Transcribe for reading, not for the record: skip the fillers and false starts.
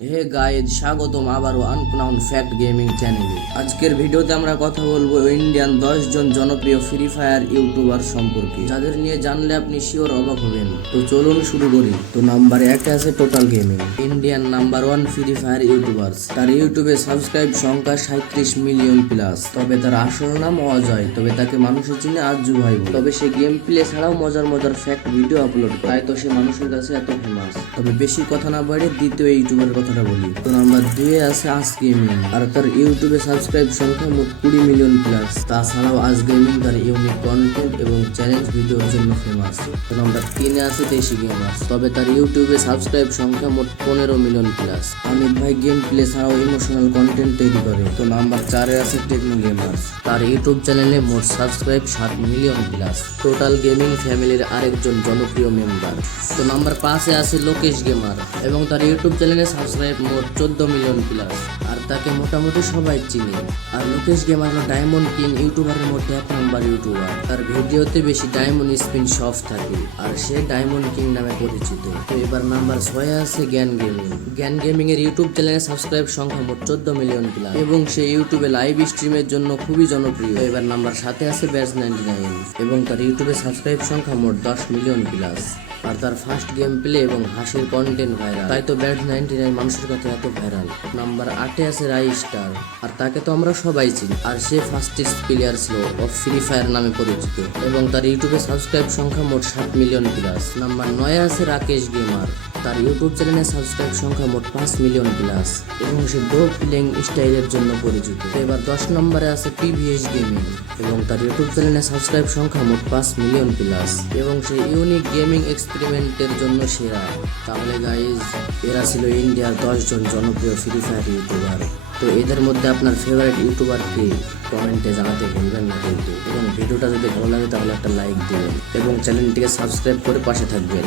Hey guys, স্বাগতম আবারও আনপ্রাউন্ড fact gaming চ্যানেলে। আজকের ভিডিওতে আমরা কথা বলবো ইন্ডিয়ান 10 জন জনপ্রিয় ফ্রি ফায়ার ইউটিউবার সম্পর্কে, যাদের নিয়ে জানলে আপনি শিওর অবাক হবেন। তো চলুন শুরু করি। তো নাম্বার 1 আছে total gaming, Indian number 1 free fire YouTubers. তার ইউটিউবে সাবস্ক্রাইব সংখ্যা 37 মিলিয়ন প্লাস। তবে তার আসল নাম অজয়, তবে তাকে মানুষের চিনে আজ্জু ভাই বলে। তবে সে গেম প্লে ছাড়াও মজার মজার ফ্যাক্ট ভিডিও আপলোড করে, তাই তো সে মানুষের কাছে এত ফেমাস। তবে বেশি কথা না বাড়ে দ্বিতীয় ইউটিউবের কথাটা বলি। তো নাম্বার 2 এ আছে আজ গেমিং, আর তার ইউটিউবে সাবস্ক্রাইব সংখ্যা মোট 20 মিলিয়ন প্লাস। তাছাড়াও আজ গেমিং তার ইউনিক কন্টেন্ট এবং চ্যালেঞ্জ ভিডিওর জন্য ফেমাস। তো নাম্বার 3 এ আছে দেশি গেমার্স, তবে তার ইউটিউবে সাবস্ক্রাইব সংখ্যা মোট 15 মিলিয়ন প্লাস। অমিত ভাই গেম প্লে ছাড়াও ইমোশনাল কন্টেন্ট তৈরি করে। তো নাম্বার 4 এ আছে টেকনো গেমার্স, তার ইউটিউব চ্যানেলে মোট subscribe 7 million plus. Total gaming ফ্যামিলির আরেকজন জনপ্রিয় মেম্বার। তো নাম্বার 5 এ আছে লোকেশ গেমার, এবং তার ইউটিউব চ্যানেলে সাবস্ক্রাইব মোট 14 মিলিয়ন প্লাস। আর তাকে মোটামুটি সবাই চিনে। আর লোকেশ গেমার হলো ডায়মন্ড কিং ইউটিউবারের মধ্যে 1 নম্বর ইউটিউবার। তার ভিডিওতে বেশি ডায়মন্ড স্পিন শফ থাকে, আর সে ডায়মন্ড কিং নামে পরিচিত। তো এবার নাম্বার 6 এ আছে জ্ঞান গেমিং। জ্ঞান গেমিং এর ইউটিউব চ্যানেলে সাবস্ক্রাইব সংখ্যা মোট 14 মিলিয়ন প্লাস, এবং সে ইউটিউবে লাইভ স্ট্রিমের জন্য খুবই জনপ্রিয়। তো এবার নাম্বার 7 এ আছে ব্যাচ 99, এবং তার ইউটিউবে সাবস্ক্রাইব সংখ্যা মোট 10 মিলিয়ন প্লাস। আর তার ফার্স্ট গেম প্লে এবং হাসির কন্টেন্ট ভাইরাল, তাই তো ব্যাট 99 মানুষের কাছে এত ভাইরাল। নাম্বার 8 এ আছে রাই স্টার, আর তাকে তো আমরা সবাই চিনি। আর সে ফাস্টেস্ট প্লেয়ার ছিল অফ ফ্রি ফায়ার নামে পরিচিত, এবং তার ইউটিউবে সাবস্ক্রাইব সংখ্যা মোট 7 মিলিয়ন প্লাস। নাম্বার 9 এ আছে রাকেশ গেমার, তার ইউটিউব চ্যানেলে সাবস্ক্রাইব সংখ্যা মোট 5 মিলিয়ন প্লাস, এবং সে ডো প্লেইং স্টাইলের জন্য পরিচিত। এবার 10 নম্বরে আছে পিভিএস গেমিং, এবং তার ইউটিউব চ্যানেলে সাবস্ক্রাইব সংখ্যা মোট 5 মিলিয়ন প্লাস, এবং সে ইউনিক গেমিং এক্সপেরিমেন্টের জন্য সেরা। তাহলে গাইজ, এরা ছিল ইন্ডিয়ার 10 জন জনপ্রিয় ফ্রি ফায়ার ইউটিউবার। তো এদের মধ্যে আপনার ফেভারিট ইউটিউবারকে কমেন্টে জানাতে ভুলবেন না কিন্তু। এবং ভিডিওটা যদি ভালো লাগে তাহলে একটা লাইক দিবেন, এবং চ্যানেলটিকে সাবস্ক্রাইব করে পাশে থাকবেন।